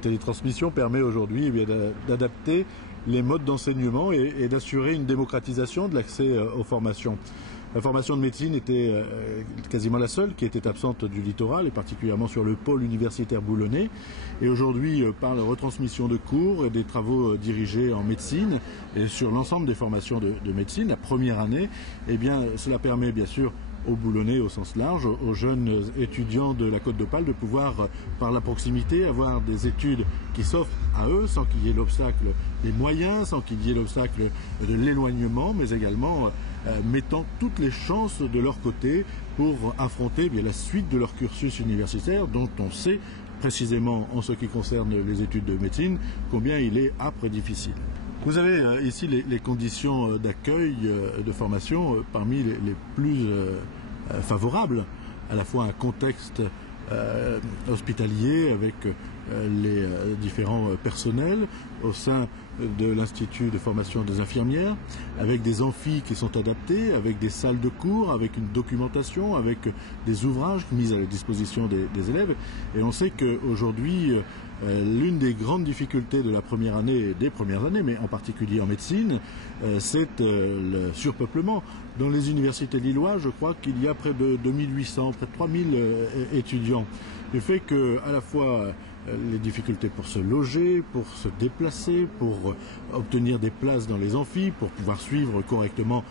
télétransmission permet aujourd'hui d'adapter les modes d'enseignement et d'assurer une démocratisation de l'accès aux formations. La formation de médecine était quasiment la seule qui était absente du littoral, et particulièrement sur le pôle universitaire boulonnais. Et aujourd'hui, par la retransmission de cours et des travaux dirigés en médecine et sur l'ensemble des formations de médecine, la première année, eh bien, cela permet bien sûr aux Boulonnais au sens large, aux jeunes étudiants de la Côte d'Opale de pouvoir, par la proximité, avoir des études qui s'offrent à eux sans qu'il y ait l'obstacle des moyens, sans qu'il y ait l'obstacle de l'éloignement, mais également mettant toutes les chances de leur côté pour affronter bien, la suite de leur cursus universitaire dont on sait précisément en ce qui concerne les études de médecine combien il est âpre et difficile. Vous avez ici les conditions d'accueil de formation parmi les plus favorables, à la fois un contexte hospitalier avec les différents personnels au sein de l'Institut de formation des infirmières, avec des amphis qui sont adaptés, avec des salles de cours, avec une documentation, avec des ouvrages mis à la disposition des élèves. Et on sait qu'aujourd'hui, l'une des grandes difficultés de la première année et des premières années, mais en particulier en médecine, c'est le surpeuplement. Dans les universités lilloises, je crois qu'il y a près de 2800, près de 3000 étudiants. Le fait que, à la fois, les difficultés pour se loger, pour se déplacer, pour obtenir des places dans les amphis, pour pouvoir suivre correctement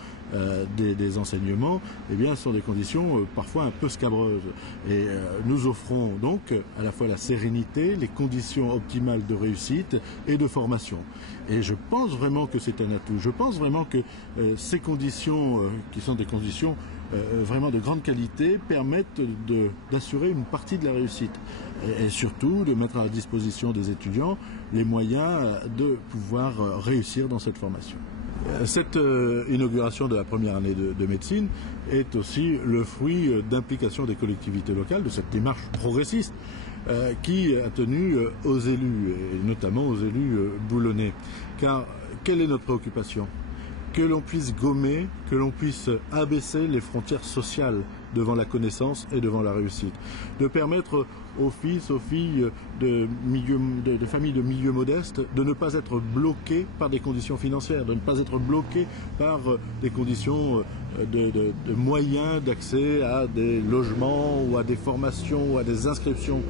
des enseignements, eh bien, ce sont des conditions parfois un peu scabreuses. Et nous offrons donc à la fois la sérénité, les conditions optimales de réussite et de formation. Et je pense vraiment que c'est un atout. Je pense vraiment que ces conditions, qui sont des conditions vraiment de grande qualité, permettent d'assurer une partie de la réussite. Et surtout de mettre à la disposition des étudiants les moyens de pouvoir réussir dans cette formation. Cette inauguration de la première année de médecine est aussi le fruit d'implication des collectivités locales, de cette démarche progressiste qui a tenu aux élus, et notamment aux élus boulonnais. Car quelle est notre préoccupation ? Que l'on puisse gommer, que l'on puisse abaisser les frontières sociales devant la connaissance et devant la réussite. De permettre aux fils, aux filles de familles de milieux modestes de ne pas être bloqués par des conditions financières, de ne pas être bloqués par des conditions de moyens d'accès à des logements ou à des formations ou à des inscriptions.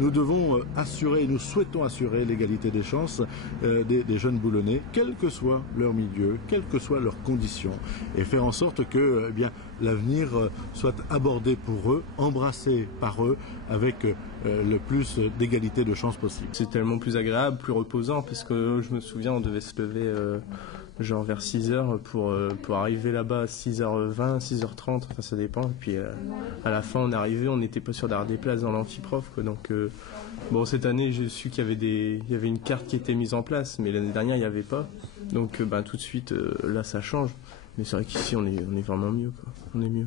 Nous devons assurer, nous souhaitons assurer l'égalité des chances des jeunes boulonnais, quel que soit leur milieu, quelles que soient leurs conditions, et faire en sorte que eh bien, l'avenir soit abordé pour eux, embrassé par eux, avec le plus d'égalité de chances possible. C'est tellement plus agréable, plus reposant, parce que je me souviens, on devait se lever genre vers 6h pour arriver là-bas à 6h20, 6h30, enfin ça dépend. Et puis à la fin on est arrivé, on n'était pas sûr d'avoir des places dans l'amphiprof, quoi. Donc bon, cette année j'ai su qu'il y avait une carte qui était mise en place, mais l'année dernière il n'y avait pas. Donc tout de suite là ça change. Mais c'est vrai qu'ici on est vraiment mieux, quoi. On est mieux.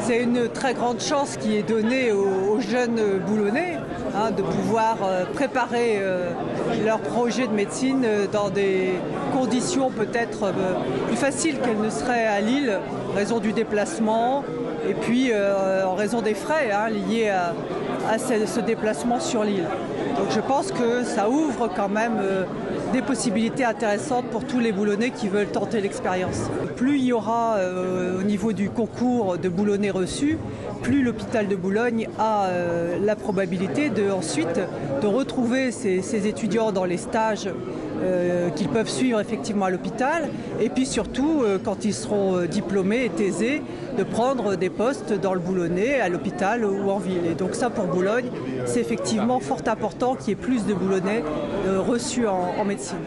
C'est une très grande chance qui est donnée aux jeunes boulonnais de pouvoir préparer leur projet de médecine dans des conditions peut-être plus faciles qu'elles ne seraient à Lille, en raison du déplacement et puis en raison des frais liés à ce déplacement sur l'île. Donc je pense que ça ouvre quand même des possibilités intéressantes pour tous les boulonnais qui veulent tenter l'expérience. Plus il y aura au niveau du concours de boulonnais reçus, plus l'hôpital de Boulogne a la probabilité ensuite de retrouver ces étudiants dans les stages qu'ils peuvent suivre effectivement à l'hôpital, et puis surtout quand ils seront diplômés et thésés, de prendre des postes dans le boulonnais, à l'hôpital ou en ville. Et donc ça pour Boulogne, c'est effectivement fort important qu'il y ait plus de boulonnais reçus en médecine.